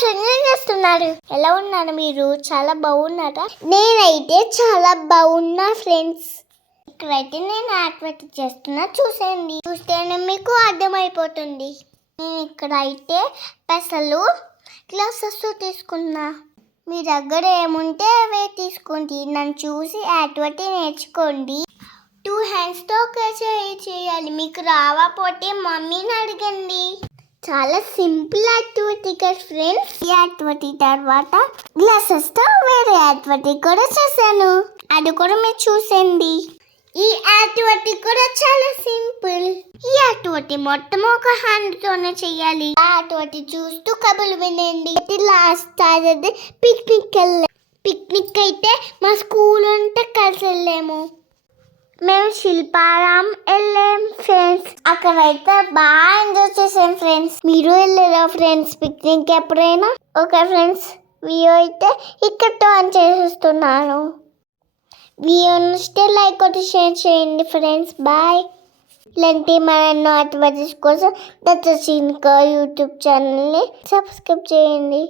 Friends ఏం చేస్తున్నారు? ఎలా ఉన్నారు మీరు? చాలా బాగున్నారా? నేనైతే చాలా బాగున్నా ఫ్రెండ్స్. ఇక్కడైతే నేను యాక్టివిటీ చేస్తున్నా, చూసేయండి. చూస్తేనే మీకు అర్థమైపోతుంది. నేను ఇక్కడైతే పెసలు గ్లాసెస్ తీసుకున్నా. మీ దగ్గర ఏముంటే అవే తీసుకోండి. నన్ను చూసి యాక్టివిటీ నేర్చుకోండి. 2 హ్యాండ్స్తో చేయాలి. మీకు రావకపోతే మమ్మీని అడగండి. చాలా సింపుల్ యాక్టివిటీ కదా ఫ్రెండ్స్. ఈ యాక్టివిటీ తర్వాత గ్లాసెస్తో వేరే యాక్టివిటీ కూడా చేశాను. అది కూడా మీరు చూసేయండి. ఈ యాక్టివిటీ కూడా చాలా సింపుల్. ఈ యాక్టివిటీ మొత్తం ఒక హ్యాండ్తోనే చేయాలి. ఆ యాక్టివిటీ చూస్తూ కబుర్లు వినండి. లాస్ట్ అయితే పిక్నిక్ అయితే మా స్కూల్ అంతా కలిసి వెళ్ళాము. మేము శిల్పారాం వెళ్ళాం ఫ్రెండ్స్. అక్కడైతే బాగా ఎంజాయ్ చేసాం ఫ్రెండ్స్. మీరు వెళ్ళారా ఫ్రెండ్స్ పిక్నిక్ ఎప్పుడైనా? ఓకే ఫ్రెండ్స్, వీడియో అయితే ఇక్కడతో ఆన్ చేసేస్తున్నాను. వీడియో నచ్చితే లైక్ కొట్టి షేర్ చేయండి ఫ్రెండ్స్. బాయ్. ఇలాంటి మన యాక్టివిటీస్ కోసం దత్తశీనిక యూట్యూబ్ ఛానల్ని సబ్స్క్రైబ్ చేయండి.